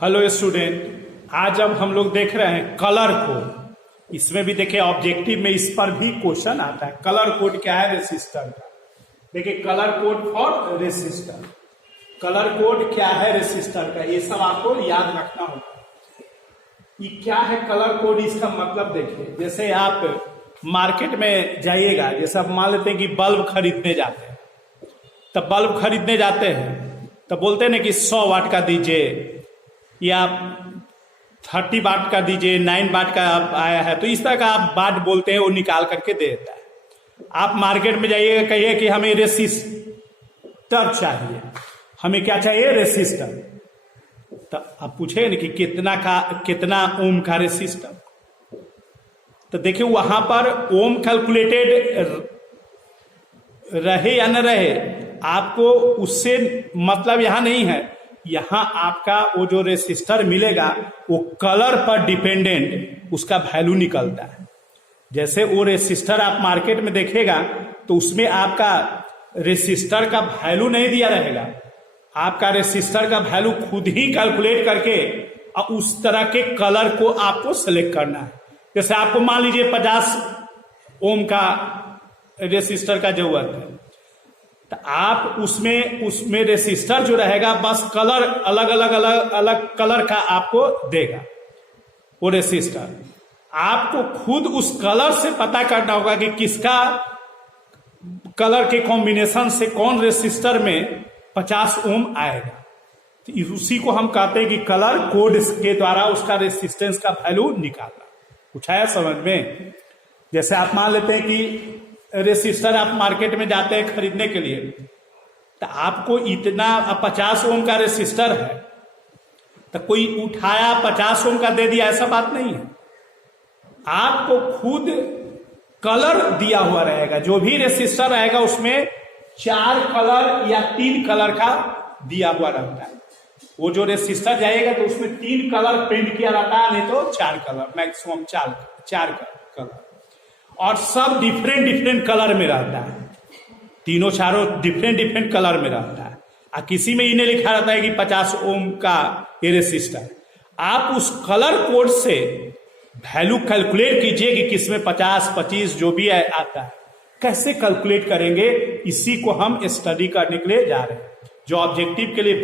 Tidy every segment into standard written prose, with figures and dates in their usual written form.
Hello student, आज अब हम लोग देख रहे हैं कलर कोड। इसमें भी देखिए ऑब्जेक्टिव में इस पर भी क्वेश्चन आता है। कलर कोड क्या है रेसिस्टर का। देखिए colour code for resistor, colour code क्या है रेसिस्टर का, ये सब आपको याद रखना होगा। ये क्या है कलर कोड, इसका मतलब देखिए, जैसे आप मार्केट में जाइएगा, जैसे आप मान लेते हैं कि बल्ब खरीदने जाते हैं, तब बल्ब खरीदने जाते हैं तब बोलते हैं ना कि 100 वाट का दीजिए या 30 वाट का दीजिए, 9 वाट का आया है, तो इस तरह का आप वाट बोलते हैं, वो निकाल करके दे देता है। आप मार्केट में जाइएगा, कहिए कि हमें रेसिस्टर चाहिए, हमें क्या चाहिए, रेसिस्टर। तो आप पूछे ना कि कितना ओम का रेसिस्टर, तो देखिए वहां पर ओम कैलकुलेटेड रहे या न रहे, आपको उससे मतलब यहां नहीं है। यहां आपका वो जो रेसिस्टर मिलेगा वो कलर पर डिपेंडेंट उसका वैल्यू निकलता है। जैसे वो रेसिस्टर आप मार्केट में देखेगा तो उसमें आपका रेसिस्टर का वैल्यू नहीं दिया रहेगा, आपका रेसिस्टर का वैल्यू खुद ही कैलकुलेट करके और उस तरह के कलर को आपको सेलेक्ट करना है। जैसे आपको मान लीजिए 50 ओम का रेसिस्टर का जरूरत है, तो आप उसमें रेसिस्टर जो रहेगा बस कलर अलग कलर का आपको देगा वो रेसिस्टर। आपको खुद उस कलर से पता करना होगा कि किसका कलर के कॉम्बिनेशन से कौन रेसिस्टर में 50 ओम आएगा। तो उसी को हम कहते हैं कि कलर कोड के द्वारा उसका रेसिस्टेंस का वैल्यू निकालना। कुछ आया समझ में। जैसे आप मान लेते हैं कि रेसिस्टर आप मार्केट में जाते हैं खरीदने के लिए, तो आपको इतना 50 ओम का रेसिस्टर है, तो कोई उठाया 50 ओम का दे दिया, ऐसा बात नहीं है। आपको खुद कलर दिया हुआ रहेगा, जो भी रेसिस्टर रहेगा उसमें 4 कलर या 3 कलर का दिया हुआ रहता है। वो जो रेसिस्टर जाएगा तो उसमें 3 कलर पेंट किया रहता है, नहीं तो 4 कलर, मैक्सिमम 4 कलर, और सब डिफरेंट कलर में रहता है। तीनों चारों डिफरेंट कलर में रहता है। और किसी में इन्हें लिखा रहता है कि 50 ओम का ये रेसिस्टर। आप उस कलर कोड से वैल्यू कैलकुलेट कीजिए कि किसमें 50, 25 जो भी आता है। कैसे कैलकुलेट करेंगे, इसी को हम स्टडी करने के लिए जा रहे हैं, जो ऑब्जेक्टिव के लिए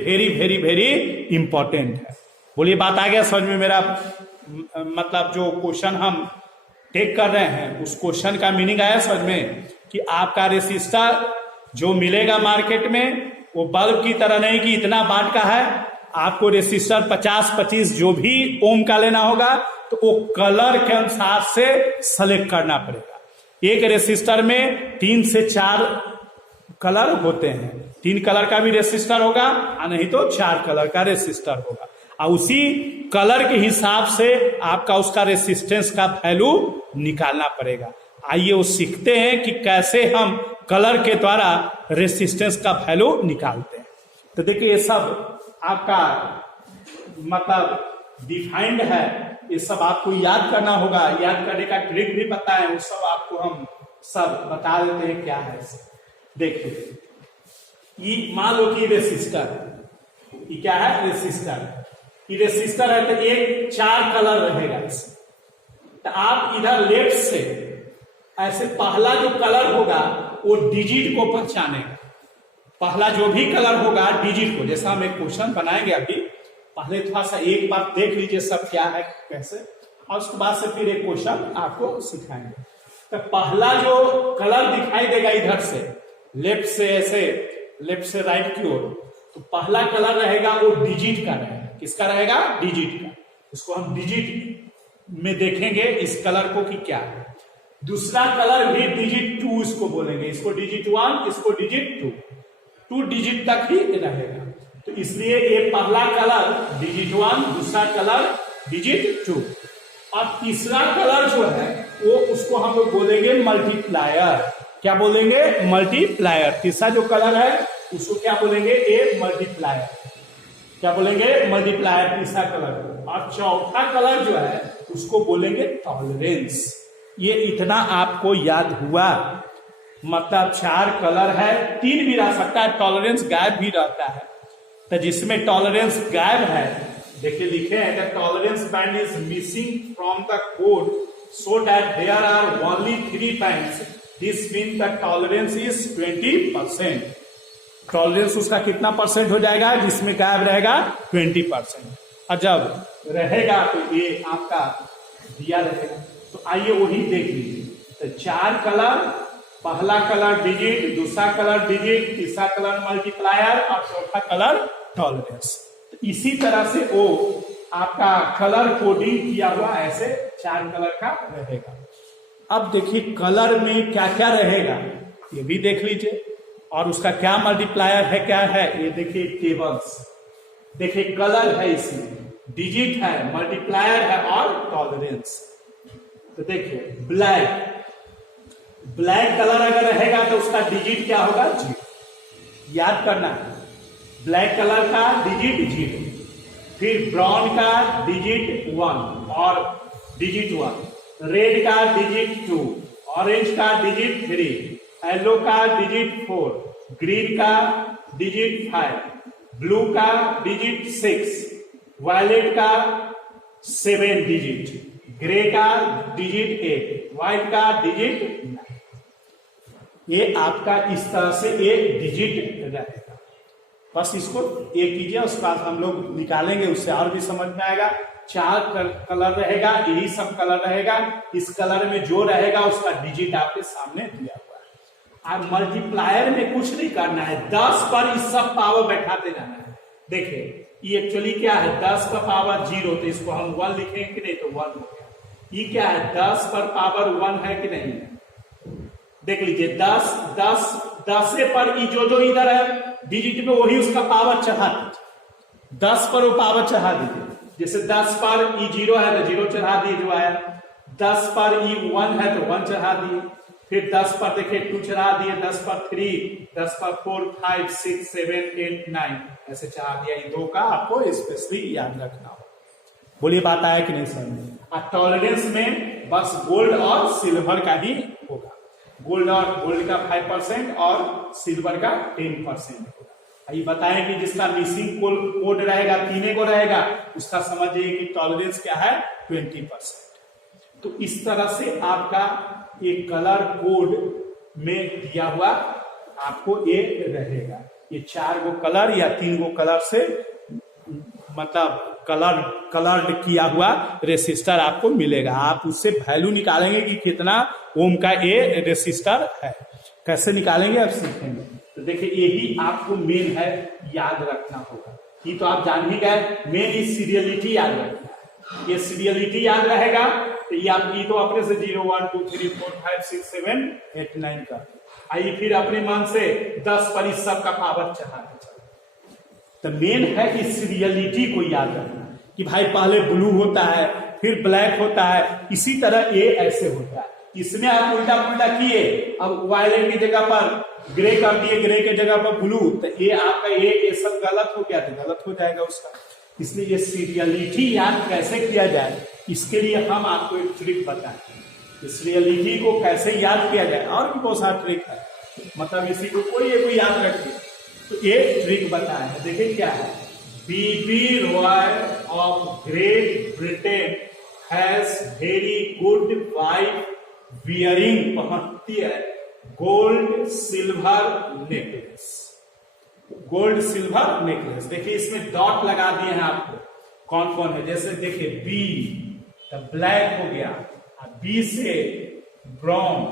वेरी इंपॉर्टेंट है। बोलिए बात आ गया समझ में मेरा। मतलब जो क्वेश्चन हम टेक कर रहे हैं उस क्वेश्चन का मीनिंग आया समझ में, कि आपका रेसिस्टर जो मिलेगा मार्केट में वो बल्ब की तरह नहीं कि इतना वाट का है। आपको रेसिस्टर 50, 25 जो भी ओम का लेना होगा, तो वो कलर के अनुसार से सेलेक्ट करना पड़ेगा। एक रेसिस्टर में 3 से 4 कलर होते हैं, 3 कलर का भी रेसिस्टर होगा और नहीं तो 4 कलर का रेसिस्टर होगा, और उसी कलर के हिसाब से आपका उसका रेसिस्टेंस का वैल्यू निकालना पड़ेगा। आइए वो सीखते हैं कि कैसे हम कलर के द्वारा रेसिस्टेंस का वैल्यू निकालते हैं। तो देखिए ये सब आपका मतलब डिफाइंड है, ये सब आपको याद करना होगा। याद करने का ट्रिक भी पता है, वो सब आपको हम सब बता देते हैं क्या है। देखिए ये मान लो कि रेसिस्टर, ये क्या है, रेसिस्टर। ये रेसिस्टर है तो एक 4 कलर रहेगा इसमें। तो आप इधर लेफ्ट से ऐसे पहला जो कलर होगा वो डिजिट को पहचानेगा। पहला जो भी कलर होगा डिजिट को, जैसा हम एक क्वेश्चन बनाएंगे अभी, पहले थोड़ा सा एक बार देख लीजिए सब क्या है कैसे, और उसके बाद से फिर एक क्वेश्चन आपको सिखाएंगे। तो पहला जो कलर दिखाई देगा इधर से लेफ्ट से, ऐसे लेफ्ट से राइट की ओर, तो पहला कलर रहेगा वो डिजिट का रहेगा। किसका रहेगा, डिजिट का। इसको हम डिजिट में देखेंगे इस कलर को कि क्या है। दूसरा कलर भी डिजिट 2 इसको बोलेंगे, इसको डिजिट 1, इसको डिजिट 2 डिजिट तक ही रहेगा। तो इसलिए ये पहला कलर डिजिट 1, दूसरा कलर डिजिट 2, और तीसरा कलर जो है वो उसको हम लोग बोलेंगे मल्टीप्लायर। क्या बोलेंगे, मल्टीप्लायर। तीसरा जो कलर है उसको क्या बोलेंगे, ए मल्टीप्लायर। क्या बोलेंगे, मल्टीप्लायर, तीसरा कलर। और चौथा कलर जो है उसको बोलेंगे टॉलरेंस। ये इतना आपको याद हुआ, मतलब 4 कलर है, 3 भी रह सकता है, टॉलरेंस गायब भी रहता है। तो जिसमें टॉलरेंस गायब है देखिए लिखे हैं the tolerance band is missing from the code so that there are only 3 bands, this mean the tolerance is 20%। Tolerance उसका कितना परसेंट हो जाएगा जिसमें गायब रहेगा 20%, और जब रहेगा तो ये आपका दिया रहेगा। तो आइए वही देख लीजिए। तो 4 कलर, पहला कलर डिजिट, दूसरा कलर डिजिट, तीसरा कलर मल्टीप्लायर और चौथा कलर टॉलरेंस। तो इसी तरह से वो आपका कलर कोडिंग किया हुआ ऐसे 4 कलर का रहेगा। अब देखिए कलर में क्या क्या रहेगा ये भी देख लीजिए, और उसका क्या मल्टीप्लायर है, क्या है ये देखिए टेबल्स। देखिए कलर है, इसमें डिजिट है, मल्टीप्लायर है और टॉलरेंस। तो देखिए ब्लैक, ब्लैक कलर अगर रहेगा तो उसका डिजिट क्या होगा 0, याद करना है। ब्लैक कलर का डिजिट 0, फिर ब्राउन का डिजिट 1 और डिजिट 1, रेड का डिजिट 2, ऑरेंज का डिजिट 3, येलो का डिजिट 4, ग्रीन का डिजिट 5, ब्लू का डिजिट 6, वायलेट का 7 डिजिट, ग्रे का डिजिट 8, व्हाइट का डिजिट 9। ये आपका इस तरह से एक डिजिट रहेगा। बस इसको एक कीजिए, उसके बाद हम लोग निकालेंगे, उससे और भी समझ में आएगा। 4 कलर रहेगा, यही सब कलर रहेगा। इस कलर में जो रहेगा उसका डिजिट आपके सामने दिया हुआ है। और मल्टीप्लायर में कुछ नहीं करना है, 10 पर इस सब पावर बैठाते जाना है। देखिए ये एक्चुअली क्या है, 10 का पावर 0, तो इसको हम 1 लिखेंगे कि नहीं, तो 1 हो गया। ये क्या है, 10 पर पावर 1 है कि नहीं है, देख लीजिए 10 पर जो इधर है डिजिट में वही उसका पावर चढ़ा दीजिए। 10 पर वो पावर चढ़ा दीजिए। जैसे 10 पर ई 0 है तो 0 चढ़ा दिए जो आया, 10 पर ई 1 है तो 1 चढ़ा दिए, फिर 10 पर देखिए 2 चढ़ा दिए, 10 पर 3, 10 पर 4, 5, 6, 7, 8, 9 ऐसे चढ़ा दिया। ये 2 का आपको स्पेशली याद रखना हो। बोलिए बात आया कि नहीं समझ। और टॉलरेंस में बस गोल्ड और सिल्वर का ही होगा, गोल्ड का 5% और सिल्वर का 10% होगा। ये बताएं कि जिसका मिसिंग कोड रहेगा 3 को रहेगा, उसका समझिए कि टॉलरेंस क्या है 20%। तो इस तरह से आपका एक कलर कोड में दिया हुआ आपको ये रहेगा। ये 4 गो कलर या 3 गो कलर से मतलब कलर्ड किया हुआ रेसिस्टर आपको मिलेगा। आप उससे वैल्यू निकालेंगे कि कितना ओम का ये रेसिस्टर है। कैसे निकालेंगे आप सीखेंगे। तो देखिए यही आपको मेन है, याद रखना होगा। ये तो आप जान ही गए, मेन इस सीरियलिटी याद रखना है। ये सीरियलिटी याद रहेगा तो ये आपकी तो अपने से 0 1 2 3 4 5 6 7 8 9 का आइए, फिर अपने मन से 10 पर इस सब का पावर चढ़ा के चलो। तो मेन है कि सीरियलिटी को याद रखना कि भाई पहले ब्लू होता है फिर ब्लैक होता है, इसी तरह ये ऐसे होता है। इसमें आप उल्टा पुल्टा किए, अब वायलेट की जगह पर ग्रे कर दिए, ग्रे के जगह पर ब्लू, तो ये आपका ये सब गलत हो गया, तो गलत हो जाएगा उसका। इसलिए ये सीरियलिटी याद कैसे किया जाए, इसके लिए हम आपको एक ट्रिक बताएं। सीरियलिटी को कैसे याद किया जाए, और भी बहुत सारा ट्रिक है, मतलब इसी को कोई याद रखिए। तो ये ट्रिक बताया है, देखिए क्या है। B B Roy of Great Britain has very good wife wearing, पहनती है gold silver necklace. Gold silver necklace, देखिए इसमें डॉट लगा दिए हैं आपको, कौन कौन है। जैसे देखिए बी तो ब्लैक हो गया, बी से ब्राउन,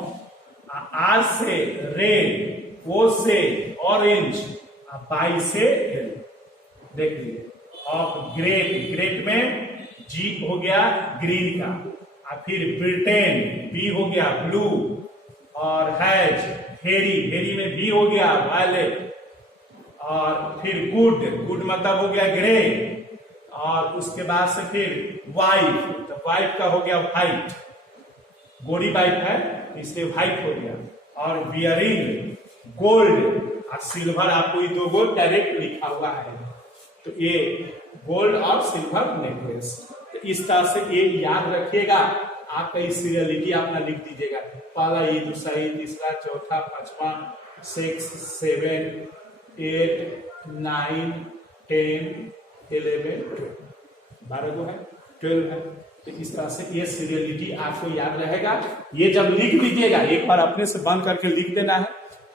आर से रेड, ओ से ऑरेंज, बाई से येलो। देख लीजिए और ग्रेट में जी हो गया ग्रीन का, और फिर ब्रिटेन बी हो गया ब्लू, और हैज हेरी में बी हो गया वायलेट, और फिर गुड मतलब हो गया ग्रे, और उसके बाद से फिर वाइट, तो वाइट का हो गया व्हाइट, गोरी वाइट है इसलिए व्हाइट हो गया, और वियरिंग गोल्ड और सिल्वर, आपको ये 2 गो डायरेक्ट लिखा हुआ है। तो ये गोल्ड और सिल्वर नेकलेस, तो इस तरह से ये याद रखिएगा। आपका इस सीरियलिटी अपना लिख दीजिएगा, पहला ये, दूसरा ये, तीसरा, चौथा, पांचवा, 6 7 8 9 10 11 12। 12 को है, 12 है। तो इस तरह से ये सीरियलिटी आपको याद रहेगा। ये जब लिख लीजिएगा, एक बार अपने से बंद करके लिख देना है,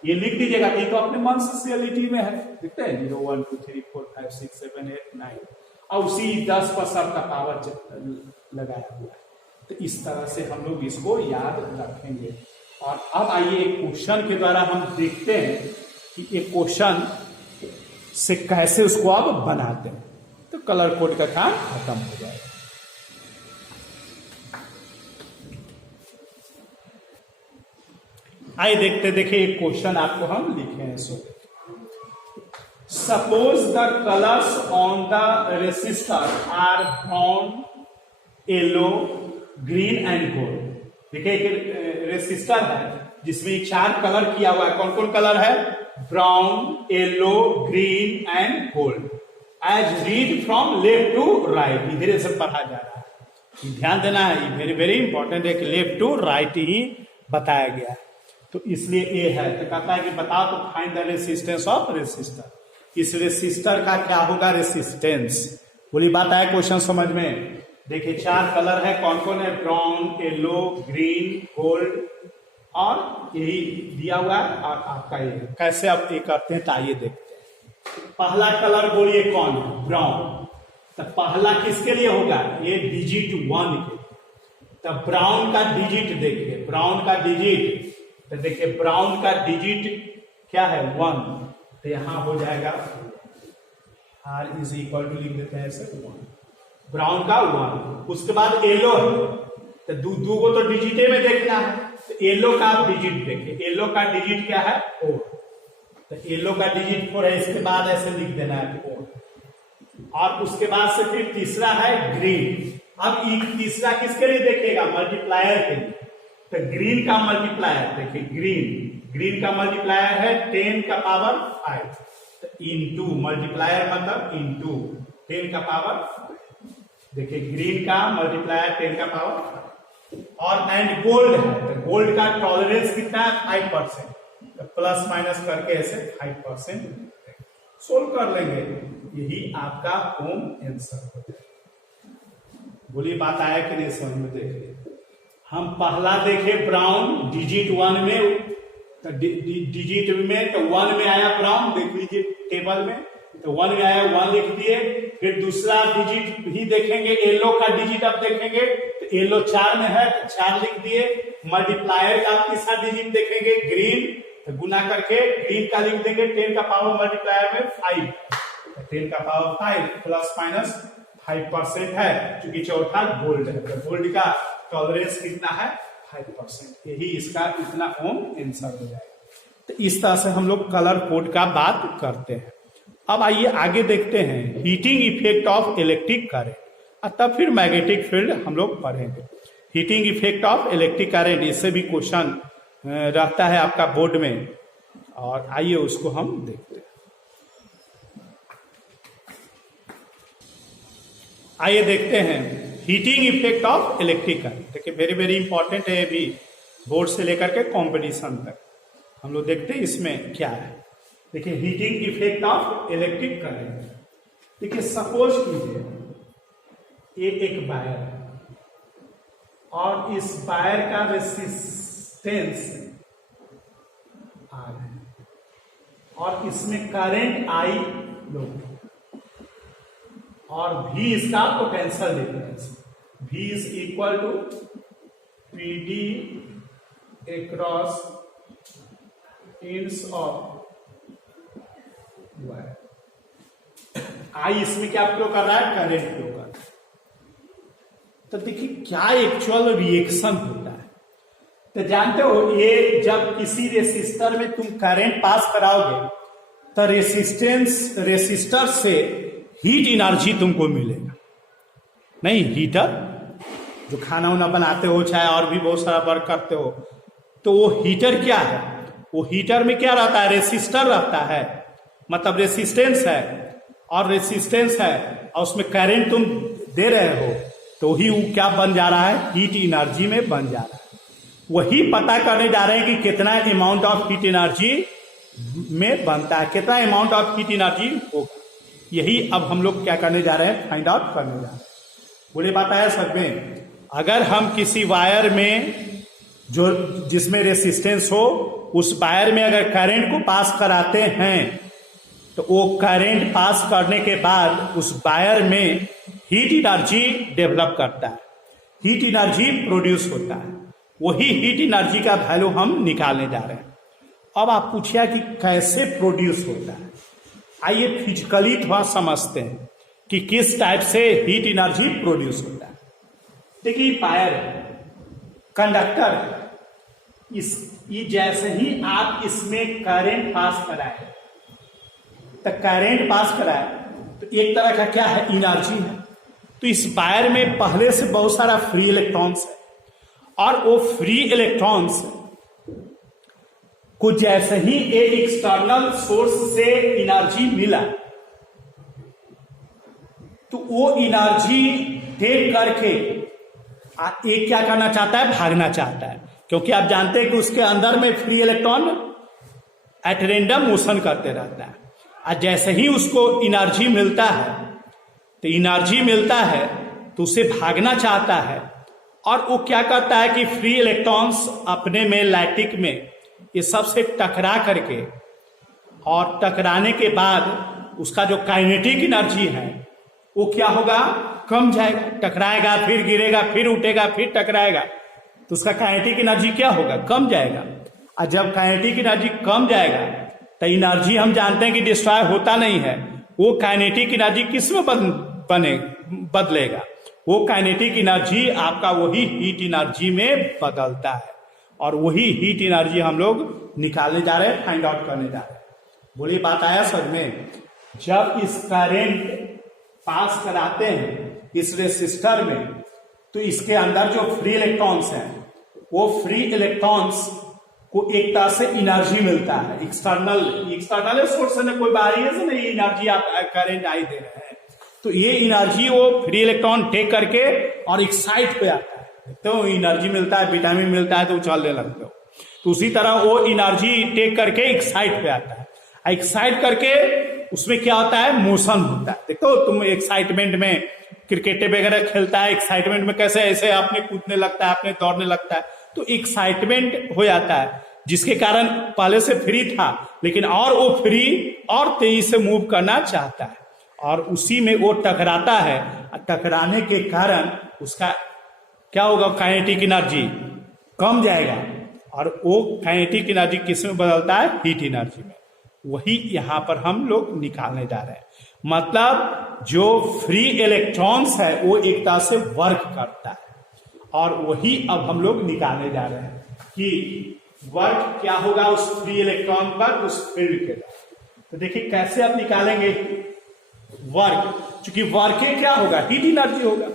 ये लिख दीजिएगा। ये तो अपने मन से सीरियलिटी में है, दिखते हैं 0 1 2 3 4 5 6 7 8 9, और उसी 10 पर सबका पावर लगाया हुआ है। तो इस तरह से हम लोग इसको याद रखेंगे। और अब आइए एक क्वेश्चन के द्वारा हम देखते हैं कि एक क्वेश्चन से कैसे उसको अब बनाते हैं। तो कलर कोड का काम खत्म हो जाएगा। आइए देखते, देखिए एक क्वेश्चन आपको हम लिखे हैं। Suppose the colours on the resistor are brown, yellow, green and gold. देखिए एक रेसिस्टर है जिसमें 4 कलर किया हुआ है। कौन कौन कलर है? Brown, yellow, green and gold. As read from left to right, इधर से पढ़ा जा रहा है, ध्यान देना है, ये वेरी वेरी इंपॉर्टेंट है कि लेफ्ट टू राइट ही बताया गया है। तो इसलिए ए है। तो कहता है कि बताओ तो find the resistance of resistor. इस रेसिस्टर का क्या होगा? रेसिस्टेंस। बोली बात आया क्वेश्चन समझ में? देखिए 4 कलर है, कौन कौन है? ब्राउन, येलो, ग्रीन, गोल्ड, और यही दिया हुआ है। और आपका ये कैसे आप ये करते हैं, तो आइए देखते हैं। पहला कलर बोलिए कौन है? ब्राउन। तो पहला किसके लिए होगा? ये डिजिट 1 के। तो ब्राउन का डिजिट देखिए, ब्राउन का डिजिट, तो देखिए ब्राउन का डिजिट क्या है? 1। तो यहां हो जाएगा R इज इक्वल टू, लिख देते हैं ऐसे 1, ब्राउन का 1। उसके बाद येलो है, तो दो को तो डिजिटे में देखना है। तो येलो का आप डिजिट देखिए, येलो का डिजिट क्या है? 4। तो येलो का डिजिट 4 है। इसके बाद ऐसे लिख देना है 4। और उसके बाद से फिर तीसरा है ग्रीन। अब तीसरा किसके लिए देखेगा? मल्टीप्लायर के लिए। तो ग्रीन का मल्टीप्लायर देखिए, ग्रीन का मल्टीप्लायर है 10 का पावर 5। तो इनटू, मल्टीप्लायर मतलब इनटू 10 का पावर। देखिए ग्रीन का मल्टीप्लायर 10 का पावर। और एंड गोल्ड है, तो गोल्ड का टॉलरेंस कितना है? 5%। तो प्लस माइनस करके ऐसे 5% सोल्व कर लेंगे, यही आपका होम आंसर हो जाएगा। बोलिए बात आया कि नहीं समझ में? देखिए हम पहला देखे ब्राउन, डिजिट 1 में, तो डिजिट में तो 1 में आया ब्राउन, देख लीजिए टेबल में, तो 1 में आया, 1 लिख दिए। फिर दूसरा डिजिट भी देखेंगे, येलो का डिजिट अब देखेंगे, तो येलो 4 में है, तो 4 लिख दिए। मल्टीप्लायर का तीसरा डिजिट देखेंगे ग्रीन, तो गुना करके ग्रीन का लिख देंगे 10 का पावर मल्टीप्लायर में 5, 10 का पावर 5 प्लस माइनस 5% है, क्योंकि चौथा गोल्ड है। तो गोल्ड का टॉलरेंस कितना है? 5%। यही इसका इतना ओम आंसर हो जाएगा। तो इस तरह से हम लोग कलर कोड का बात करते हैं। अब आइए आगे देखते हैं heating effect of electric current, तब फिर मैग्नेटिक फील्ड हम लोग पढ़ेंगे। Heating effect of electric current, इससे भी क्वेश्चन रहता है आपका बोर्ड में, और आइए उसको हम देखते हैं। आइए देखते हैं heating effect of electric current. देखिए वेरी वेरी इंपॉर्टेंट है, भी बोर्ड से लेकर के कंपटीशन तक हम लोग देखते हैं इसमें क्या है। देखिए heating effect of electric current. देखिए सपोज कीजिए ये एक वायर है, और इस वायर का रेसिस्टेंस R है, और इसमें करंट I लो, और V इसका potential difference, V is equal to PD across inch of wire. I इसमें क्या फ्लो कर रहा है? करंट फ्लो कर रहा है। तो देखिए क्या एक्चुअल रिएक्शन होता है। तो जानते हो, ये जब किसी रेसिस्टर में तुम करंट पास कराओगे, तो रेसिस्टर से हीट एनर्जी तुमको मिलेगा। नहीं, हीटर जो खाना वाना बनाते हो, चाहे और भी बहुत सारा वर्क करते हो, तो वो हीटर क्या है? वो हीटर में क्या रहता है? रेसिस्टर रहता है, मतलब रेसिस्टेंस है, और रेसिस्टेंस है, और उसमें करंट तुम दे रहे हो, तो ही वो क्या बन जा रहा है? हीट एनर्जी में बन जा रहा है। वही पता करने जा रहे हैं कि कितना अमाउंट ऑफ हीट एनर्जी में बनता है, कितना अमाउंट ऑफ हीट एनर्जी होगा। यही अब हम लोग क्या करने जा रहे हैं? फाइंड आउट करने जा रहे हैं। बोले बात आया सब में। अगर हम किसी वायर में जो जिसमें रेसिस्टेंस हो, उस वायर में अगर करंट को पास कराते हैं तो वो करंट पास करने के बाद उस वायर में हीट एनर्जी डेवलप करता है, हीट एनर्जी प्रोड्यूस होता है। वही हीट एनर्जी का वैल्यू हम निकालने जा रहे हैं। अब आप पूछिए कि कैसे प्रोड्यूस होता है। आइए फिजिकली थोड़ा समझते हैं कि किस टाइप से हीट एनर्जी प्रोड्यूस होता है। देखिए वायर कंडक्टर है, ये जैसे ही आप इसमें करंट पास कराए तो करंट पास कराए तो एक तरह का क्या है, एनर्जी है। तो इस वायर में पहले से बहुत सारा फ्री इलेक्ट्रॉन्स है और वो फ्री इलेक्ट्रॉन्स को जैसे ही एक एक्सटर्नल सोर्स से एनर्जी मिला तो वो एनर्जी टेक करके एक क्या करना चाहता है, भागना चाहता है। क्योंकि आप जानते हैं कि उसके अंदर में free electron at random motion करते रहता है और जैसे ही उसको एनर्जी मिलता है तो एनर्जी मिलता है तो उसे भागना चाहता है और वो क्या करता है कि फ्री इलेक्ट्रॉन्स अपने में लैटिक में ये सबसे टकरा करके और टकराने के बाद उसका जो काइनेटिक एनर्जी है वो क्या होगा, कम जाएगा। टकराएगा, फिर गिरेगा, फिर उठेगा, फिर टकराएगा, तो उसका काइनेटिक एनर्जी क्या होगा, कम जाएगा। और जब काइनेटिक एनर्जी कम जाएगा तो एनर्जी हम जानते हैं कि डिस्ट्रॉय होता नहीं है, वो काइनेटिक एनर्जी किस में बदलेगा, वो काइनेटिक एनर्जी आपका वही हीट एनर्जी में बदलता है और वही हीट एनर्जी हम लोग निकालने जा रहे हैं, फाइंड आउट करने जा रहे हैं। बोलिए बात आया समझ में। जब इस करंट पास कराते हैं इस रेसिस्टर में तो इसके अंदर जो फ्री इलेक्ट्रॉन्स हैं वो फ्री इलेक्ट्रॉन्स को एक तरह से एनर्जी मिलता है, एक्सटर्नल सोर्स से कोई बाहरी से नहीं एनर्जी आप करंट आई दे रहे हैं, तो ये एनर्जी वो फ्री इलेक्ट्रॉन टेक करके और एक साइड पे आता है, तो एनर्जी मिलता है, विटामिन मिलता है तो उछलने लगते हो। तो उसी तरह वो एनर्जी टेक करके एक साइड पे आता है, एक्साइट करके उसमें क्या होता है, मोशन होता है। देखो तुम एक्साइटमेंट में क्रिकेट वगैरह खेलता है, एक्साइटमेंट में कैसे ऐसे आपने कूदने लगता है, आपने दौड़ने लगता है, तो एक्साइटमेंट हो जाता है जिसके कारण पहले से फ्री था लेकिन और वो फ्री और तेजी से मूव करना चाहता है और उसी में वो टकराता है। टकराने के कारण उसका क्या होगा, काइनेटिक एनर्जी कम जाएगा और वो काइनेटिक एनर्जी किस में बदलता है, हीट एनर्जी में। वही यहां पर हम लोग निकालने जा रहे हैं। मतलब जो फ्री इलेक्ट्रॉन्स है वो एक तरह से वर्क करता है और वही अब हम लोग निकालने जा रहे हैं कि वर्क क्या होगा उस फ्री इलेक्ट्रॉन पर, उस फील्ड के द्वारा। तो देखिए कैसे आप निकालेंगे वर्क, क्योंकि वर्क क्या होगा, हीट एनर्जी होगा।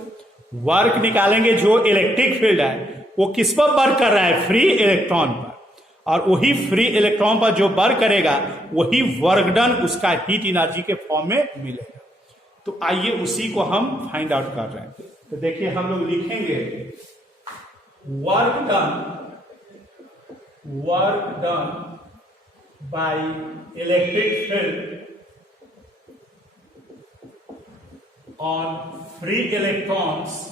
वर्क निकालेंगे जो इलेक्ट्रिक फील्ड है वो किस पर वर्क कर रहा है, फ्री इलेक्ट्रॉन पर, और वही फ्री इलेक्ट्रॉन पर जो वर्क करेगा वही वर्क डन उसका हीट एनर्जी के फॉर्म में मिलेगा। तो आइए उसी को हम फाइंड आउट कर रहे हैं। तो देखिए हम लोग लिखेंगे work done by electric field on free electrons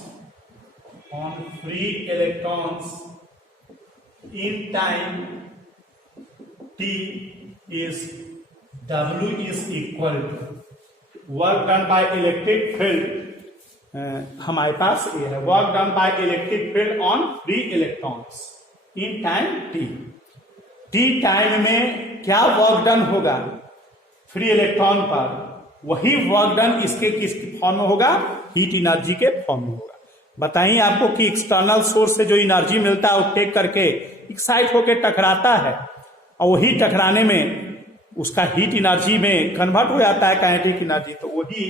in time t is W is equal to work done by electric field। हमारे पास ये है work done by electric field on free electrons in time t time में क्या work done होगा free electron पर, वही work done इसके किस फॉर्म में होगा, हीट एनर्जी के फॉर्म में होगा। बताइए आपको कि एक्सटर्नल सोर्स से जो एनर्जी मिलता है वो टेक करके एक्साइट होकर टकराता है और वही टकराने में उसका हीट एनर्जी में कन्वर्ट हो जाता है काइनेटिक एनर्जी। तो वही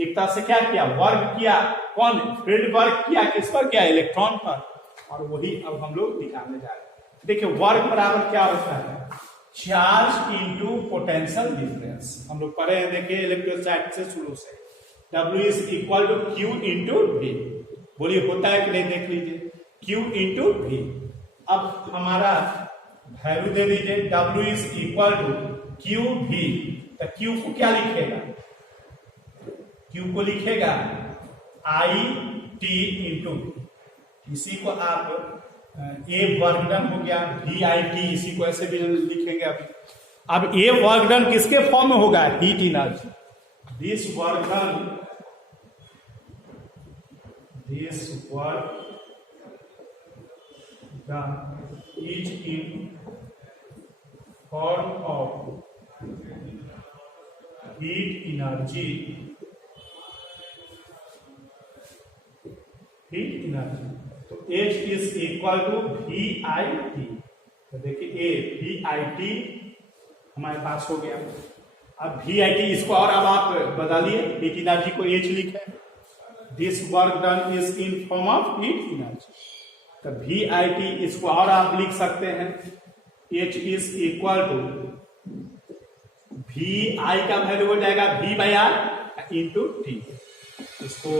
एक तरह से क्या किया, वर्क किया, कौन, फील्ड वर्क किया, किस पर किया, इलेक्ट्रॉन पर, और वही अब हम लोग निकालने जा रहे हैं। देखिए वर्क बराबर क्या होता है, चार्ज इंटू पोटेंशियल डिफरेंस। हम लोग पढ़े हैं, देखिए इलेक्ट्रोस्टैटिक्स से शुरू से, W is equal to Q into V। बोलिए होता है कि नहीं, देख लीजिए, Q इंटू V। अब हमारा वैल्यू दे दीजिए, W is equal to Q भी, तो Q को क्या लिखेगा, Q को लिखेगा I टी इंटू, इसी को आप ए वर्ग डन हो गया वी आई टी, इसी को ऐसे भी लिखेंगे अभी। अब ए वर्क डन किसके फॉर्म में होगा, heat energy. This work done is in form of heat energy, तो H is equal to V I T. तो देखिए ए वी आई टी हमारे पास हो गया। अब वी आई टी इसको और अब आप बदलिए, हीट एनर्जी को H लिखे, this work done is in form of heat energy. तो वी आई टी इसको और आप लिख सकते हैं, H is equal to V I का वैल्यू हो जाएगा V by R into T. इसको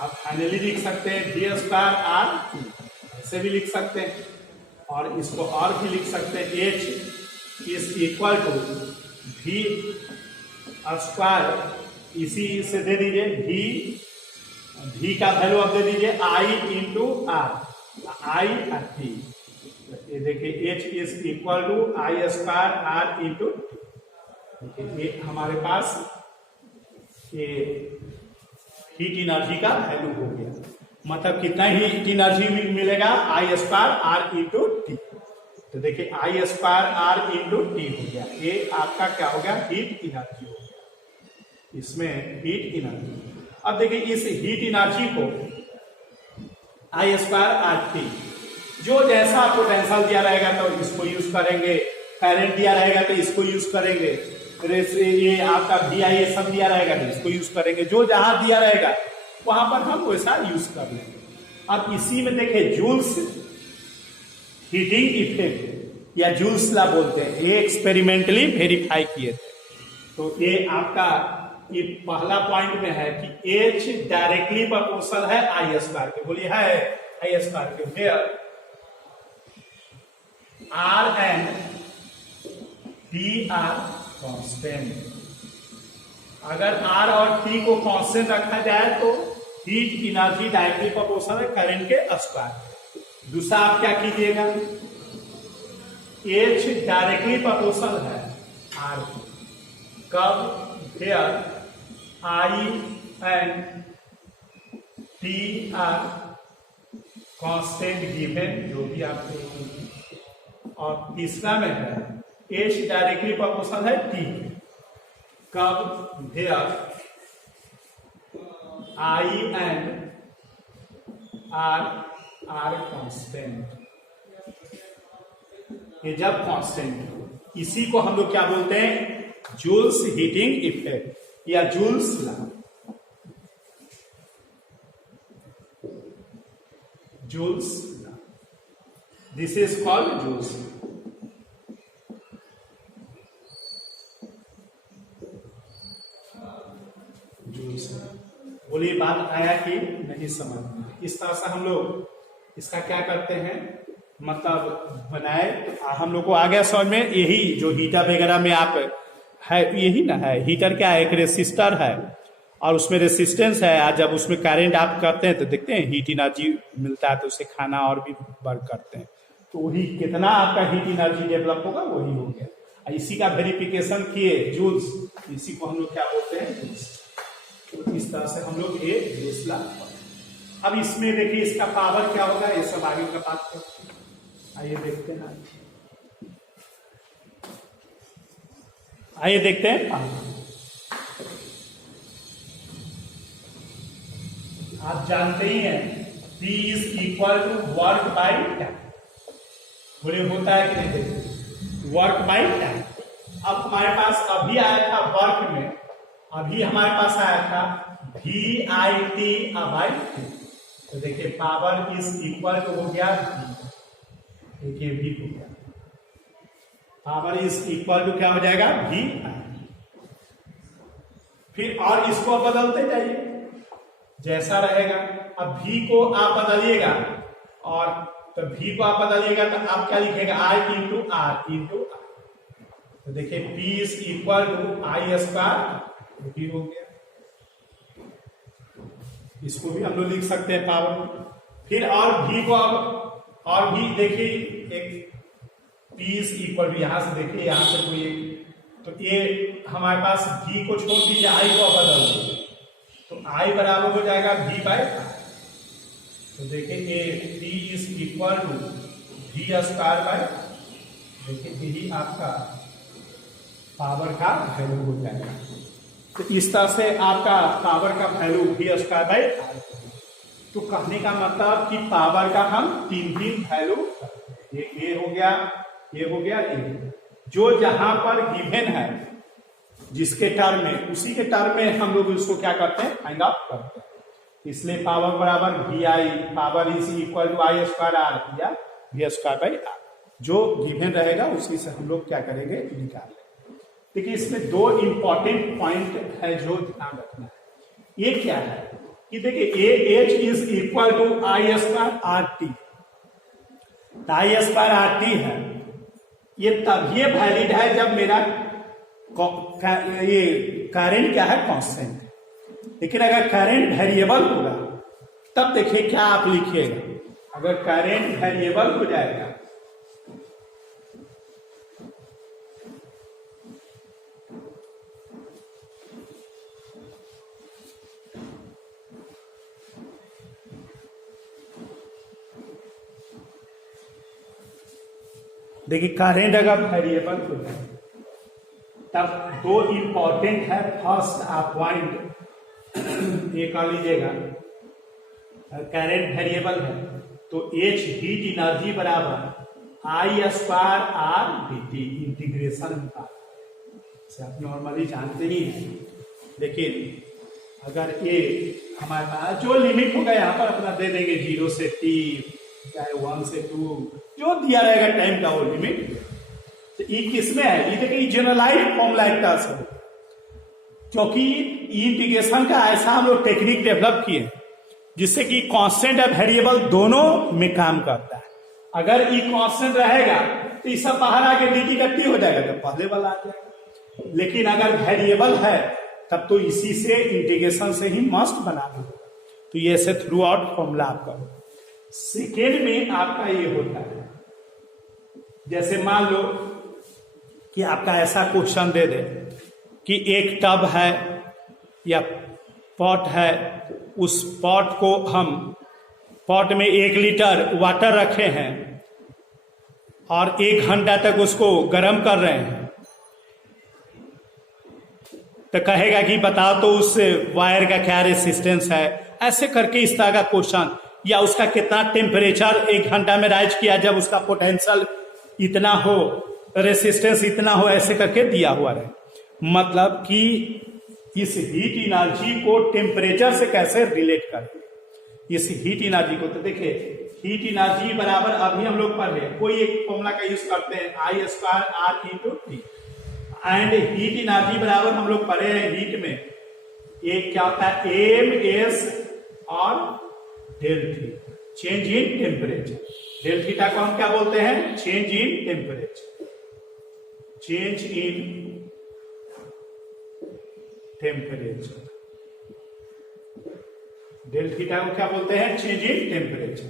आप फाइनली लिख सकते हैं वी स्क्वायर आर टी, ऐसे भी लिख सकते हैं। और इसको और भी लिख सकते हैं, H is equal to V square, इसी से दे दीजिए वी का वैल्यू आप दे दीजिए I into R, I R T. ये देखिए H is equal to I square R into T. हमारे पास ये हीट एनर्जी का वैल्यू हो गया, मतलब कितना हीट एनर्जी मिलेगा, आई स्क्वायर आर इंटू टी। तो देखिए आई स्क्वायर आर इंटू टी हो गया, ये आपका क्या हो गया, हीट एनर्जी हो गया, इसमें हीट एनर्जी। अब देखिए इस हीट एनर्जी को आई स्क्वायर आर टी, जो जैसा पोटेंशियल दिया रहेगा तो इसको यूज करेंगे, करंट दिया रहेगा तो इसको यूज करेंगे, ये आपका वी आई सब दिया रहेगा तो इसको यूज करेंगे, जो जहां दिया रहेगा वहां पर हम वैसा यूज कर लेंगे। अब इसी में देखिए जूल्स हीटिंग इफेक्ट या जूल्स ला बोलते हैं, ये एक्सपेरिमेंटली वेरीफाई किए थे। तो ये आपका ये पहला पॉइंट में है कि H डायरेक्टली प्रोपोर्शनल है आई स्क्वायर के, बोलिए है आई स्क्वायर के, where R and T are constant. अगर R और T को कांस्टेंट रखा जाए तो हीट एनर्जी डायरेक्टली प्रोपोर्शनल है करंट के स्क्वायर। दूसरा आप क्या कीजिएगा, H डायरेक्टली प्रोपोर्शनल है R, कब, where I and T are constant given, जो भी आपको। और तीसरा में है H डायरेक्टली प्रोपोर्शनल है T, कब, where I and R constant. ये जब कांस्टेंट हो, इसी को हम लोग क्या बोलते हैं, जूल्स हीटिंग इफेक्ट या Joule's law. Joule's law, this is called Joule's. बोलिए बात आया कि नहीं समझ। इस तरह से हम लोग इसका क्या करते हैं, मतलब बनाए, हम लोग को आ गया समझ में। यही जो हीटर वगैरह में आप है, यही ना है, हीटर क्या है, एक रेसिस्टर है और उसमें रेसिस्टेंस है। आज जब उसमें करंट आप करते हैं तो देखते हैं हीट एनर्जी मिलता है, तो उससे खाना और भी वर्क करते हैं, तो वही कितना आपका हीट एनर्जी डेवलप होगा वही हो गया। इसी का वेरिफिकेशन किए जूल्स, इसी को हम लोग क्या बोलते हैं, जूल्स। तो इस तरह से हम लोग ये जूल्स ला। अब इसमें देखिए इसका पावर क्या होगा, ये सब आगे का बात करते हैं, आइए देखते हैं। आइए देखते हैं। आप जानते ही हैं P is equal to work by time, बोले होता है कि नहीं, देखिए वर्क बाई टाइम। अब हमारे पास अभी आया था वर्क में, अभी हमारे पास आया था V I T by T, तो देखिए पावर इज इक्वल टू हो गया V, देखिए V हो गया, पावर इज इक्वल टू क्या हो जाएगा, V। फिर और इसको बदलते जाइए जैसा रहेगा। अब V को आप बदलिएगा, और तो V को आप बदलिएगा तो आप क्या लिखेगा, I into R into R. तो देखिए P is equal to I square, V हो गया। इसको भी हम लोग लिख सकते हैं पावर। फिर और भी को अब और भी देखिए, एक P इज इक्वल टू, यहां से देखिए, यहां से कोई तो ये हमारे पास V को छोड़ दीजिए, I को बदल दीजिए, तो I बराबर हो जाएगा V बाय I। तो देखिए ये P is equal to V square by, देखिए यही आपका पावर का वैल्यू हो जाएगा। तो इस तरह से आपका पावर का value V square bye I। तो कहने का मतलब कि पावर का हम तीन वैल्यू, ये हो गया, ये हो गया, ये जो जहां पर गिवन है जिसके टर्म में, उसी के टर्म में हम लोग उसको क्या करते हैं, फाइंड आउट करते हैं। इसलिए पावर बराबर VI, power is equal to I square R या V स्क्वायर बाई R, जो गिवन रहेगा उसी से हम लोग क्या करेंगे, निकाल लेंगे। देखिए इसमें दो इंपॉर्टेंट पॉइंट है जो ध्यान रखना है। ये क्या है कि देखिए H is equal to I square RT, I square RT है, ये तभी वैलिड है जब मेरा ये करंट क्या है, कांस्टेंट। लेकिन अगर करंट वेरिएबल होगा तब देखिए क्या आप लिखिएगा, अगर करंट वेरिएबल हो जाएगा देखिए करंट अगर वेरिएबल हो जाए तब दो इंपॉर्टेंट है। फर्स्ट आप पॉइंट ये कर लीजिएगा, करंट वेरिएबल है तो H हीट एनर्जी बराबर I square R dt, integration निकाल आप नॉर्मली जानते ही हैं। लेकिन अगर ये हमारे पास जो लिमिट होगा यहाँ पर अपना दे देंगे 0 से T, चाहे 1 से 2, जो दिया रहेगा टाइम का वो लिमिट। तो ये किसमें है, ये देखिए जनरलाइज फॉर्मूला एक तरह से, क्योंकि इंटीग्रेशन का ऐसा हम लोग टेक्निक डेवलप किए जिससे कि कांस्टेंट और वेरिएबल दोनों में काम करता है। अगर ये कांस्टेंट रहेगा तो ये सब बाहर आके dt का t हो जाएगा, तो पहले वाला आ जाएगा। लेकिन अगर वेरिएबल है तब तो इसी से इंटीग्रेशन से ही मस्ट बना दो, तो ये ऐसे थ्रू आउट फॉर्मूला आपका हो। सेकेंड में आपका ये होता है, जैसे मान लो कि आपका ऐसा क्वेश्चन दे दे कि एक टब है या पॉट है, उस पॉट को हम पॉट में 1 लीटर वाटर रखे हैं और 1 घंटा तक उसको गर्म कर रहे हैं, तो कहेगा कि बताओ तो उस वायर का क्या रेसिस्टेंस है, ऐसे करके इस तरह का क्वेश्चन, या उसका कितना टेम्परेचर 1 घंटा में राइज किया जब उसका पोटेंशियल इतना हो, रेसिस्टेंस इतना हो, ऐसे करके दिया हुआ रहे। मतलब कि इस हीट एनर्जी को टेम्परेचर से कैसे रिलेट करें, इस हीट एनर्जी को। तो देखिए हीट एनर्जी बराबर अभी हम लोग पढ़ रहे, कोई एक फॉर्मूला का यूज करते हैं I square R into T, and heat energy बराबर हम लोग पढ़े हैं हीट में ये क्या होता है, MS और del theta, change in temperature. Del theta को हम क्या बोलते हैं, change in temperature, change in temperature. Del theta को क्या बोलते हैं, चेंज इन टेम्परेचर।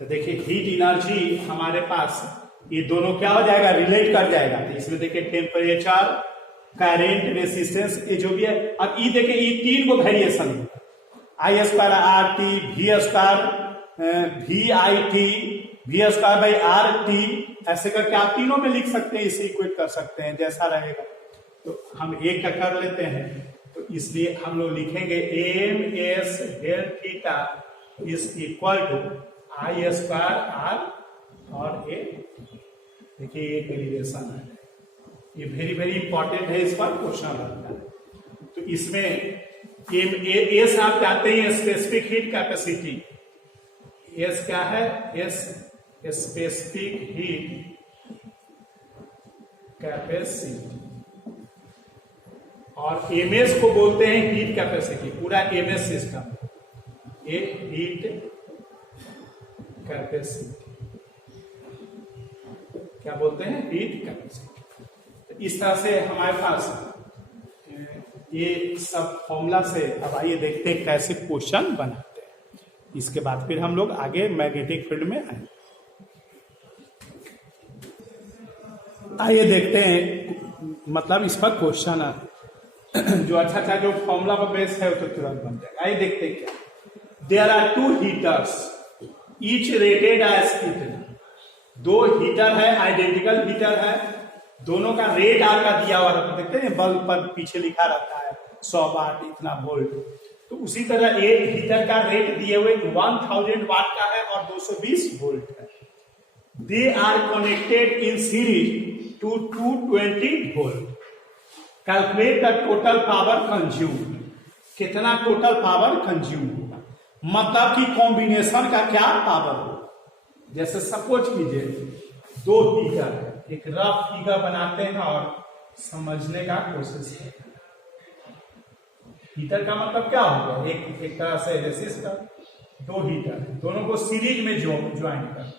तो देखिए हीट एनर्जी हमारे पास ये दोनों क्या हो जाएगा, रिलेट कर जाएगा। तो इसमें देखिए टेम्परेचर, करंट, रेसिस्टेंस, ये जो भी है। अब ये देखिए ये 3 को वेरिएशन है, I square RT, V square VIT, V square by RT, ऐसे करके आप तीनों में लिख सकते हैं, इसे इक्वेट कर सकते हैं जैसा रहेगा। तो हम एक का कर लेते हैं, तो इसलिए हम लोग लिखेंगे MS del theta is equal to I square R, और ये देखिए एक डेरिवेशन है, ये वेरी वेरी इंपॉर्टेंट है, इस पर क्वेश्चन बनता है। तो इसमें एस आप जानते हैं स्पेसिफिक हीट कैपेसिटी, एस क्या है, एस स्पेसिफिक हीट कैपेसिटी, और एमएस को बोलते हैं हीट कैपेसिटी, पूरा एमएस सिस्टम ये हीट कैपेसिटी क्या बोलते हैं, हीट कैपेसिटी। इस तरह से हमारे पास ये सब फॉर्मूला से अब आइए देखते हैं कैसे क्वेश्चन बनाते हैं। इसके बाद फिर हम लोग आगे मैग्नेटिक फील्ड में आए। आइए देखते हैं, मतलब इस पर क्वेश्चन जो अच्छा जो फॉर्मूला पर बेस है वो तो तुरंत बन जाएगा। आइए देखते हैं क्या। There are 2 heaters each rated as इतना। 2 हीटर है, आइडेंटिकल हीटर है, दोनों का रेट आर का दिया हुआ रहता है। देखते हैं बल्ब पर पीछे लिखा रहता है 100 वाट इतना वोल्ट। तो उसी तरह एक हीटर का रेट दिए हुए 1000 वाट का है और 220 वोल्ट है। They are connected in series to 220 volt. Calculate the total power consumed. कितना टोटल पावर कंज्यूम होगा, मतलब कि कॉम्बिनेशन का क्या पावर होगा। जैसे सपोज कीजिए 2 हीटर है, एक रफ फिगर बनाते हैं और समझने का कोशिश करें। हीटर का मतलब क्या होगा, एक तरह से रेसिस्टर। 2 हीटर, दोनों को सीरीज में ज्वाइन कर,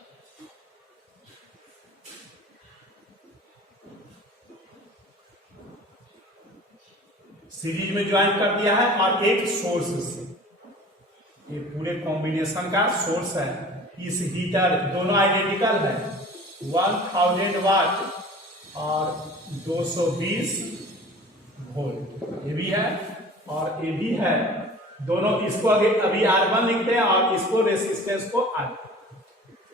सीरीज में ज्वाइन कर दिया है और एक सोर्स से, ये पूरे कॉम्बिनेशन का सोर्स है। इस हीटर दोनों आइडेंटिकल है, 1000 वाट और 220 वोल्ट, ये भी है और ये भी है। दोनों इसको अभी R1 लिखते हैं और इसको रेसिस्टेंस को R।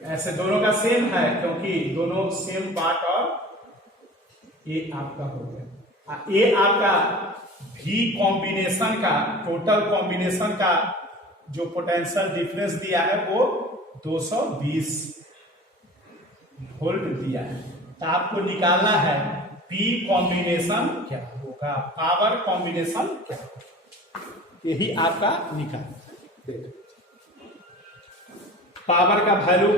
ऐसे दोनों का सेम है क्योंकि दोनों सेम पार्ट, और ये आपका हो गया। ये आपका भी कॉम्बिनेशन का टोटल कॉम्बिनेशन का जो पोटेंशियल डिफरेंस दिया है वो 220 वोल्ट दिया है। तो आपको निकालना है पी कॉम्बिनेशन क्या होगा, पावर कॉम्बिनेशन क्या होगा, यही आपका निकालना है। पावर का वैल्यू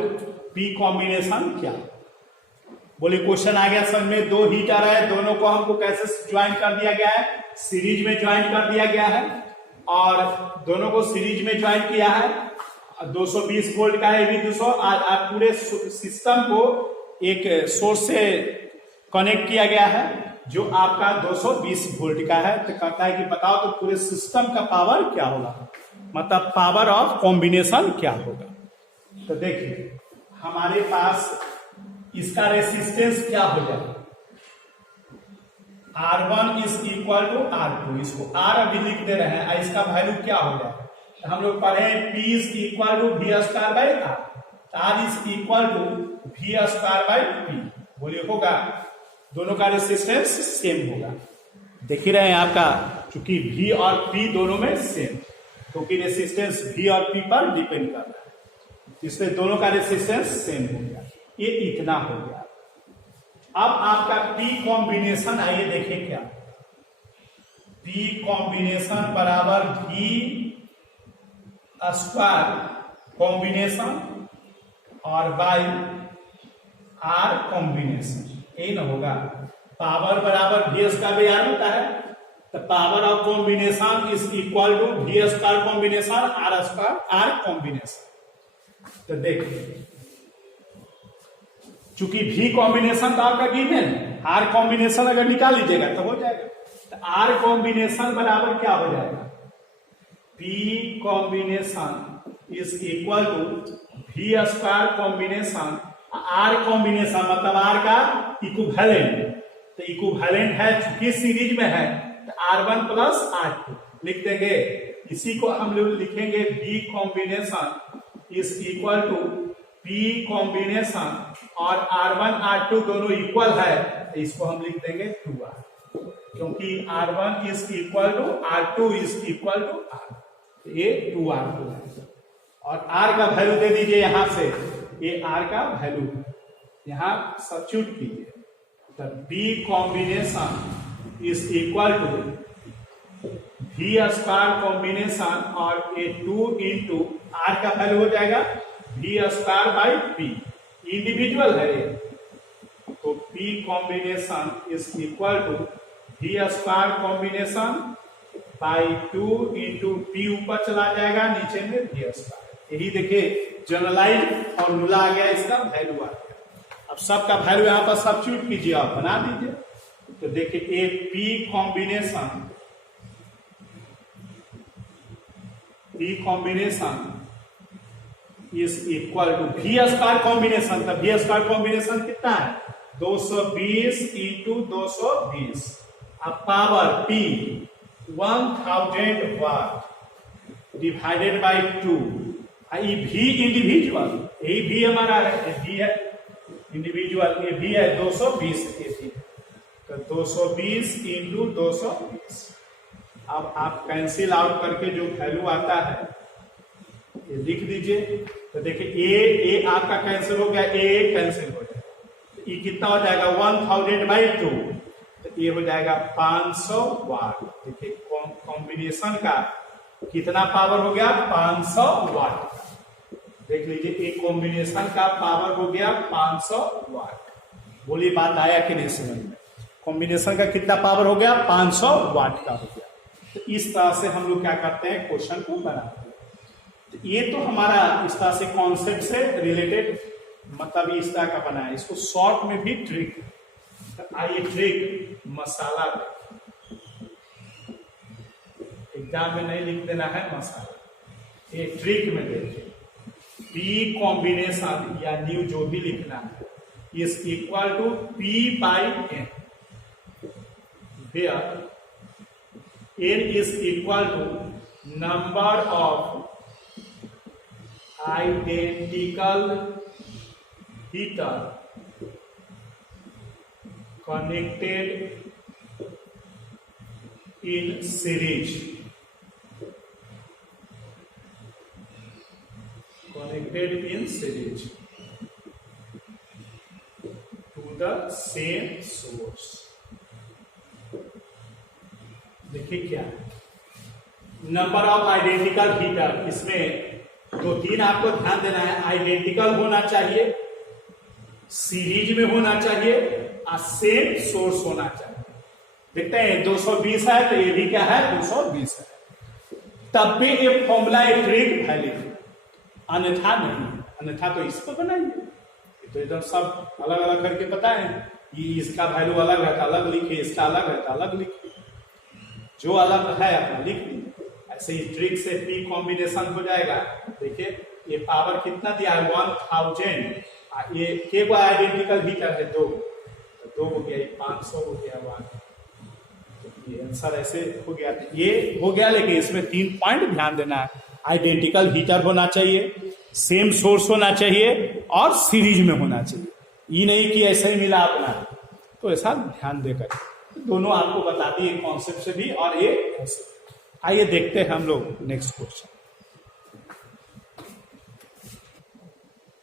पी कॉम्बिनेशन क्या, बोले क्वेश्चन आ गया समझ में। 2 हीटर है, दोनों को हमको कैसे ज्वाइन कर दिया गया है, सीरीज में ज्वाइन कर दिया गया है और दोनों को सीरीज में ज्वाइन किया है। 220 वोल्ट का है, भी 200। आज पूरे सिस्टम को एक सोर्स से कनेक्ट किया गया है जो आपका 220 वोल्ट का है। तो कहता है कि बताओ तो पूरे सिस्टम का पावर क्या होगा, मतलब पावर ऑफ कॉम्बिनेशन क्या होगा। तो देखिए हमारे पास इसका रेसिस्टेंस क्या हो जाएगा, R1 is equal to R2। इसको R अभी लिख दे रहे हैं, इसका वैल्यू क्या हो जाएगा। हम लोग पढ़े P is equal to V square by R, R is equal to V square by P। बोलिए होगा, दोनों का रेसिस्टेंस सेम होगा। देख ही रहे हैं आपका, चूंकि V और P दोनों में सेम, क्योंकि रेसिस्टेंस V और P पर डिपेंड कर रहा है, इसलिए दोनों का रेसिस्टेंस सेम हो गया। ये इतना हो गया। अब आपका P कॉम्बिनेशन आइए देखें क्या, P कॉम्बिनेशन बराबर V स्क्वायर कॉम्बिनेशन और बाई R कॉम्बिनेशन, यही ना होगा। पावर बराबर V स्क्वायर बाई R होता है, तो power of combination is equal to V square combination R square R combination. तो देखिए चूंकि V कॉम्बिनेशन तो आपका गिवन है, R कॉम्बिनेशन अगर निकाल लीजिएगा तो हो जाएगा। तो R कॉम्बिनेशन बराबर क्या हो जाएगा, P combination is equal to V square combination R combination, मतलब R का इक्विवेलेंट। तो इक्विवेलेंट है, चूंकि सीरीज में है तो R1 प्लस R2 लिख देंगे। इसी को हम लोग लिखेंगे V combination is equal to P combination और R1 R2 दोनों इक्वल है, तो इसको हम लिख देंगे 2R, क्योंकि R1 is equal to R2 is equal to R, ये 2R होगा। और R का वैल्यू दे दीजिए यहां से, ये R का वैल्यू यहां सब्स्टिट्यूट कीजिए। तो B combination is equal to V square combination और ये 2 इंटू R का वैल्यू हो जाएगा V square by P, individual है ये। तो P combination is equal to V square combination by 2 into P, ऊपर चला जाएगा, नीचे में V स्क्वायर। यही देखिए जनरलाइज फॉर्मूला आ गया, इसका वैल्यू आ गया। अब सबका वैल्यू यहाँ पर सब्स्टिट्यूट कीजिए, आप बना दीजिए। तो देखिए ए P combination P combination is equal to V square combination. तो V स्क्वायर कॉम्बिनेशन कितना है? 220 इंटू 220। अब power P 1000 watt divided by 2। ये V इंडिविजुअल, यही V हमारा है, ये V है इंडिविजुअल, ये V है 220, ये V। तो 220 इंटू 220। अब आप कैंसिल आउट करके जो वैल्यू आता है ये लिख दीजिए। तो देखिए ए आपका कैंसिल हो गया, ए कैंसिल हो जाएगा। तो ये कितना हो जाएगा? 1000 बाई 2। तो ये हो जाएगा 500 वाट। देखिए कॉम्बिनेशन का कितना पावर हो गया? 500 वाट। देख लीजिए एक कॉम्बिनेशन का पावर हो गया 500 वाट। बोलिए बात आया कि नहीं समझ में? कॉम्बिनेशन का कितना पावर हो गया? 500 वाट का हो गया। तो इस तरह से हम लोग क्या करते हैं, क्वेश्चन को बनाते हैं। तो ये तो हमारा इस तरह से कॉन्सेप्ट से रिलेटेड, मतलब इस तरह का बना है। इसको शॉर्ट में भी ट्रिक, तो आइए ट्रिक मसाला एग्जाम में नहीं लिख देना है मसाला, ये ट्रिक में देखिए। P कॉम्बिनेशन या न्यू जो भी लिखना है is equal to P by N, where N is equal to number of identical heater connected in series, to the same source। देखिए क्या नंबर ऑफ आइडेंटिकल हीटर, इसमें दो तीन आपको ध्यान देना है। आइडेंटिकल होना चाहिए, सीरीज में होना चाहिए और सेम सोर्स होना चाहिए। देखते हैं 220 है तो ये भी क्या है? 220 है। तब भी ये फॉर्मूला एक ट्रिक वैलिड, अन्यथा नहीं। अन्यथा तो इस पर बनाइए, तो एकदम सब अलग अलग करके बताएं। ये इसका वैल्यू अलग है तो अलग लिखिए, इसका अलग है तो अलग लिखिए, जो अलग है अपना लिख लीजिए। ऐसे ही ट्रिक से P कॉम्बिनेशन हो जाएगा। देखिए ये पावर कितना दिया है? 1000। ये के को आइडेंटिकल हीटर है 2, तो 2 हो गया, 500 हो गया वाट। ये आंसर ऐसे हो गया। ये हो गया, लेकिन इसमें 3 पॉइंट ध्यान देना है। आइडेंटिकल हीटर होना चाहिए, सेम सोर्स होना चाहिए और सीरीज में होना चाहिए। ये नहीं कि ऐसे ही मिला अपना, तो ऐसा ध्यान देकर दोनों आपको बता दिए कॉन्सेप्ट से भी और ये ऐसे। आइए देखते हैं हम लोग नेक्स्ट क्वेश्चन।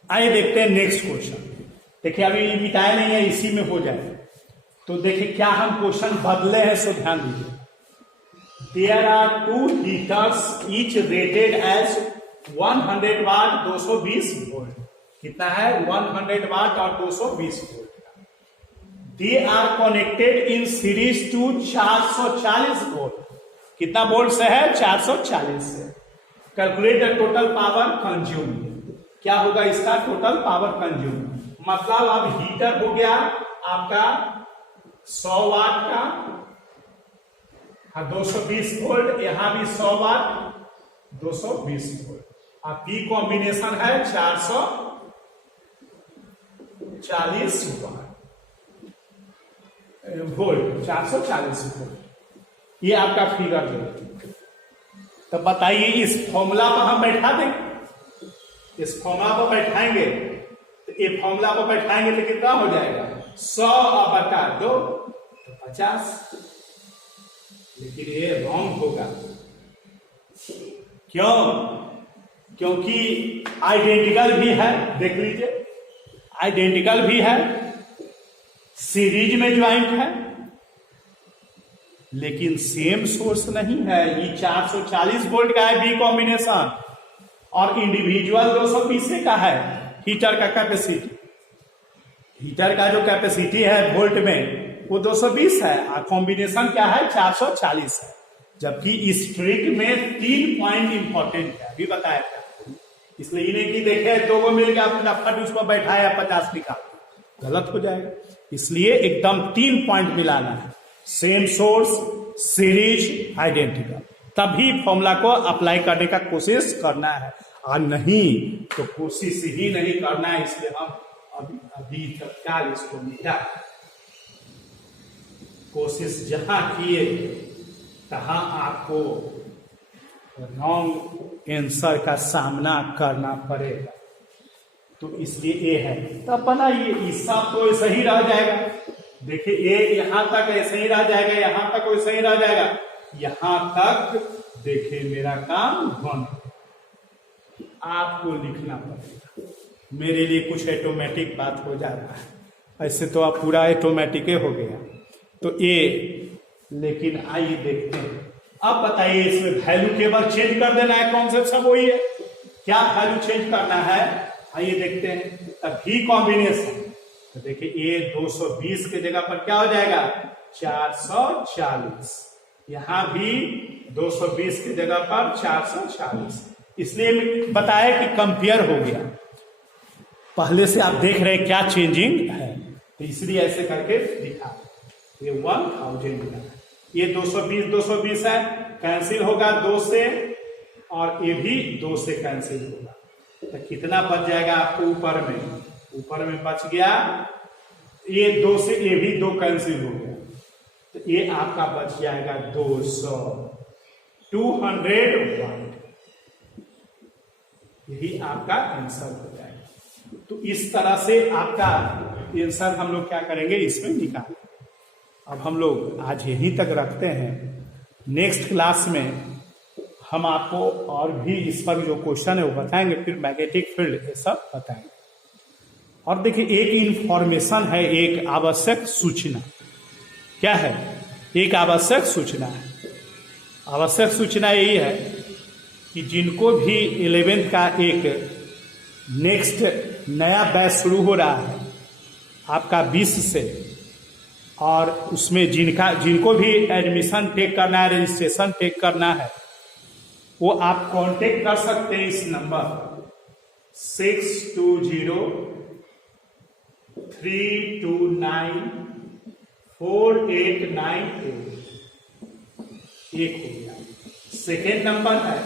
आइए देखते हैं नेक्स्ट क्वेश्चन। देखिए अभी मिटाया नहीं है, इसी में हो जाए। तो देखिए क्या हम क्वेश्चन बदले हैं, सो ध्यान दीजिए। There are 2 heaters each rated as 100 watt 220 volt. कितना है? 100 वाट और 220 volt. They are connected in series to 440 volt. कितना वोल्ट से है? 440 से। Calculate the total power consume. क्या होगा इसका टोटल पावर कंज्यूम? मतलब अब हीटर हो गया आपका 100 वाट का, 220 वोल्ट, यहां भी 100 वाट 220 वोल्ट। अब P कॉम्बिनेशन है 440 वाट वोल्ट, 440 वोल्ट। ये आपका फिगर जो है। तो बताइए इस फॉर्मूला पर हम बैठा देंगे, इस फॉर्मूला पर बैठाएंगे तो ये फॉर्मूला पर बैठाएंगे तो कितना हो जाएगा? 100/2 तो 50। लेकिन ये रॉन्ग होगा। क्यों? क्योंकि आइडेंटिकल भी है, देख लीजिए आइडेंटिकल भी है, सीरीज में ज्वाइंट है, लेकिन सेम सोर्स नहीं है। ये 440 वोल्ट का है बी कॉम्बिनेशन और इंडिविजुअल 220 का है हीटर का कैपेसिटी। हीटर का जो कैपेसिटी है वोल्ट में वो 220 है और कॉम्बिनेशन क्या है? 440 है। जबकि इस ट्रिक में 3 पॉइंट इंपॉर्टेंट है, अभी बताया था। इसलिए इन्हें की देखे 2 को मिल गया फटाफट उसको बैठाया 50 निकाल, गलत हो जाएगा। इसलिए एकदम 3 पॉइंट मिलाना है, सेम सोर्स, सीरीज, आइडेंटिकल। तभी फॉर्मूला को अप्लाई करने का कोशिश करना है, और नहीं तो कोशिश ही नहीं करना है। इसलिए हम अभी तत्काल इसको मिटा, कोशिश जहां किए तहां आपको रॉन्ग आंसर का सामना करना पड़ेगा। तो इसलिए ए है, तो अपना ये हिस्सा तो ऐसा ही रह जाएगा। देखिए ए यहां तक ऐसे ही रह जाएगा, यहां तक वैसे ही रह जाएगा, यहां तक देखिए मेरा काम बन। आपको लिखना पड़ेगा, मेरे लिए कुछ ऑटोमेटिक बात हो जा रहा है, ऐसे तो आप पूरा ऑटोमेटिक हो गया। तो ए, लेकिन आइए देखते हैं। अब बताइए इसमें वैल्यू केवल चेंज कर देना है, कॉन्सेप्ट सब वही है, क्या वैल्यू चेंज करना है आइए देखते हैं। तभी कॉम्बिनेशन, तो देखिए ए 220 के जगह पर क्या हो जाएगा 440, यहां भी 220 की जगह पर 440। इसलिए बताया कि कंपेयर हो गया, पहले से आप देख रहे हैं क्या चेंजिंग है, तो इसलिए ऐसे करके दिखा। ये 1000 ये 220 है, कैंसिल होगा 2 से, और ये भी 2 से कैंसिल होगा, तो कितना बच जाएगा आपको ऊपर में बच गया ये 2 से, ये भी 2 कैंसिल हो गया, तो ये आपका बच जाएगा 200, 201, यही आपका आंसर हो जाएगा। तो इस तरह से आपका आंसर हम लोग क्या करेंगे इसमें निकालेंगे। अब हम लोग आज यहीं तक रखते हैं, नेक्स्ट क्लास में हम आपको और भी इस पर जो क्वेश्चन है वो बताएंगे, फिर मैग्नेटिक फील्ड ये सब बताएंगे। और देखिए एक इंफॉर्मेशन है, एक आवश्यक सूचना, क्या है, एक आवश्यक सूचना है। आवश्यक सूचना यही है कि जिनको भी 11th का एक नेक्स्ट नया बैच शुरू हो रहा है आपका 20 से, और उसमें जिनको भी एडमिशन टेक करना है, रजिस्ट्रेशन टेक करना है, वो आप कांटेक्ट कर सकते हैं इस नंबर 6203294898। एक हो गया। सेकेंड नंबर है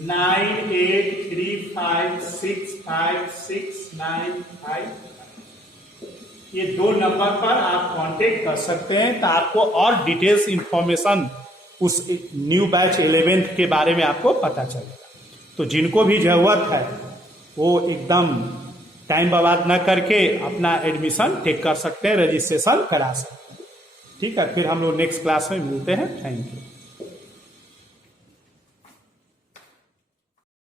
9835656955। ये 2 नंबर पर आप कांटेक्ट कर सकते हैं, तो आपको और डिटेल्स इंफॉर्मेशन उस न्यू बैच 11th के बारे में आपको पता चलेगा। तो जिनको भी जरूरत है वो एकदम टाइम बर्बाद न करके अपना एडमिशन टेक कर सकते हैं, रजिस्ट्रेशन करा सकते हैं। ठीक है, फिर हम लोग नेक्स्ट क्लास में मिलते हैं। Thank you.